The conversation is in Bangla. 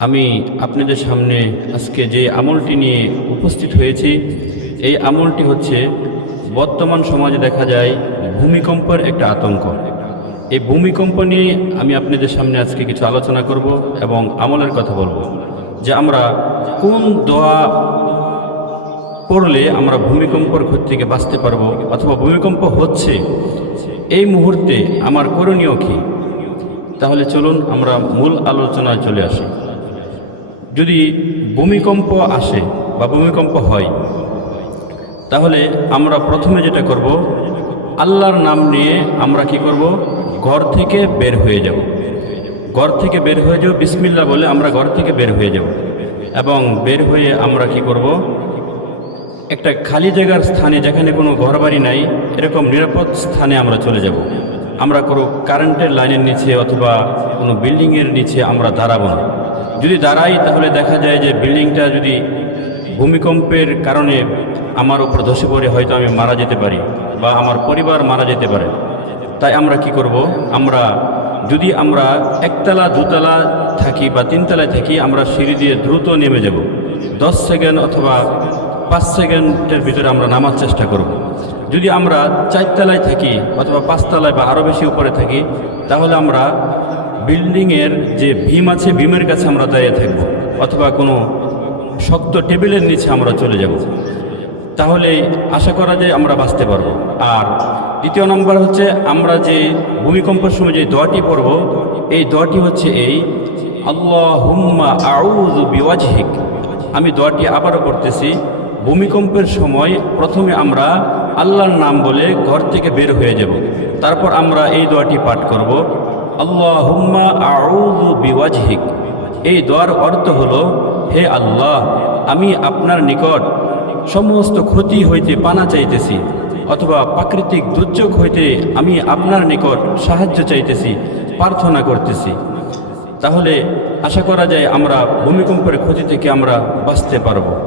আমি আপনাদের সামনে আজকে যে আমলটি নিয়ে উপস্থিত হয়েছি, এই আমলটি হচ্ছে বর্তমান সমাজে দেখা যায় ভূমিকম্পের একটা আতঙ্ক। এই ভূমিকম্প নিয়ে আমি আপনাদের সামনে আজকে কিছু আলোচনা করব এবং আমলের কথা বলবো, যে আমরা কোন দোয়া পড়লে আমরা ভূমিকম্পের ক্ষতি থেকে বাঁচতে পারবো, অথবা ভূমিকম্প হচ্ছে এই মুহূর্তে আমার করণীয় কী। তাহলে চলুন আমরা মূল আলোচনায় চলে আসি। যদি ভূমিকম্প আসে বা ভূমিকম্প হয়, তাহলে আমরা প্রথমে যেটা করব, আল্লাহর নাম নিয়ে আমরা কি করব, ঘর থেকে বের হয়ে যাব। ঘর থেকে বের হয়ে যাব, বিসমিল্লাহ বলে আমরা ঘর থেকে বের হয়ে যাব। এবং বের হয়ে আমরা কি করব, একটা খালি জায়গার স্থানে, যেখানে কোনো ঘরবাড়ি নাই, এরকম নিরাপদ স্থানে আমরা চলে যাব। আমরা কোনো কারেন্টের লাইনের নিচে অথবা কোনো বিল্ডিংয়ের নিচে আমরা দাঁড়াবো না। যদি দাঁড়াই তাহলে দেখা যায় যে বিল্ডিংটা যদি ভূমিকম্পের কারণে আমার উপর ধসে পড়ে হয়তো আমি মারা যেতে পারি বা আমার পরিবার মারা যেতে পারে। তাই আমরা কি করব, যদি আমরা একতলা দুতলা থাকি বা তিনতলায় থাকি, আমরা সিঁড়ি দিয়ে দ্রুত নেমে যাব। 10 সেকেন্ড অথবা 5 সেকেন্ডের ভিতরে আমরা নামার চেষ্টা করব। যদি আমরা 4 তলায় থাকি অথবা 5 তলায় বা আরও বেশি উপরে থাকি, তাহলে আমরা বিল্ডিংয়ের যে ভীম আছে, ভীমের কাছে আমরা দাঁড়িয়ে থাকব, অথবা কোনো শক্ত টেবিলের নিচে আমরা চলে যাব। তাহলে আশা করা যায় আমরা বাঁচতে পারবো। আর দ্বিতীয় নম্বর হচ্ছে, আমরা যে ভূমিকম্পের সময় যে দোয়াটি পড়ব, এই দোয়াটি হচ্ছে এই আল্লাহুম্মা আউযু বিওয়াজহিক। আমি দোয়াটি আবারও করতেছি। ভূমিকম্পের সময় প্রথমে আমরা আল্লাহর নাম বলে ঘর থেকে বের হয়ে যাব। তারপর আমরা এই দোয়াটি পাঠ করব, আল্লাহুম্মা আউযু বিওয়াজহিক। এই দোয়ার অর্থ হলো, হে আল্লাহ, আমি আপনার নিকট সমস্ত ক্ষতি হইতে পানা চাইতেছি, অথবা প্রাকৃতিক দুর্যোগ হইতে আমি আপনার নিকট সাহায্য চাইতেছি, প্রার্থনা করতেছি। তাহলে আশা করা যায় আমরা ভূমিকম্পের ক্ষতি থেকে আমরা বাঁচতে পারবো।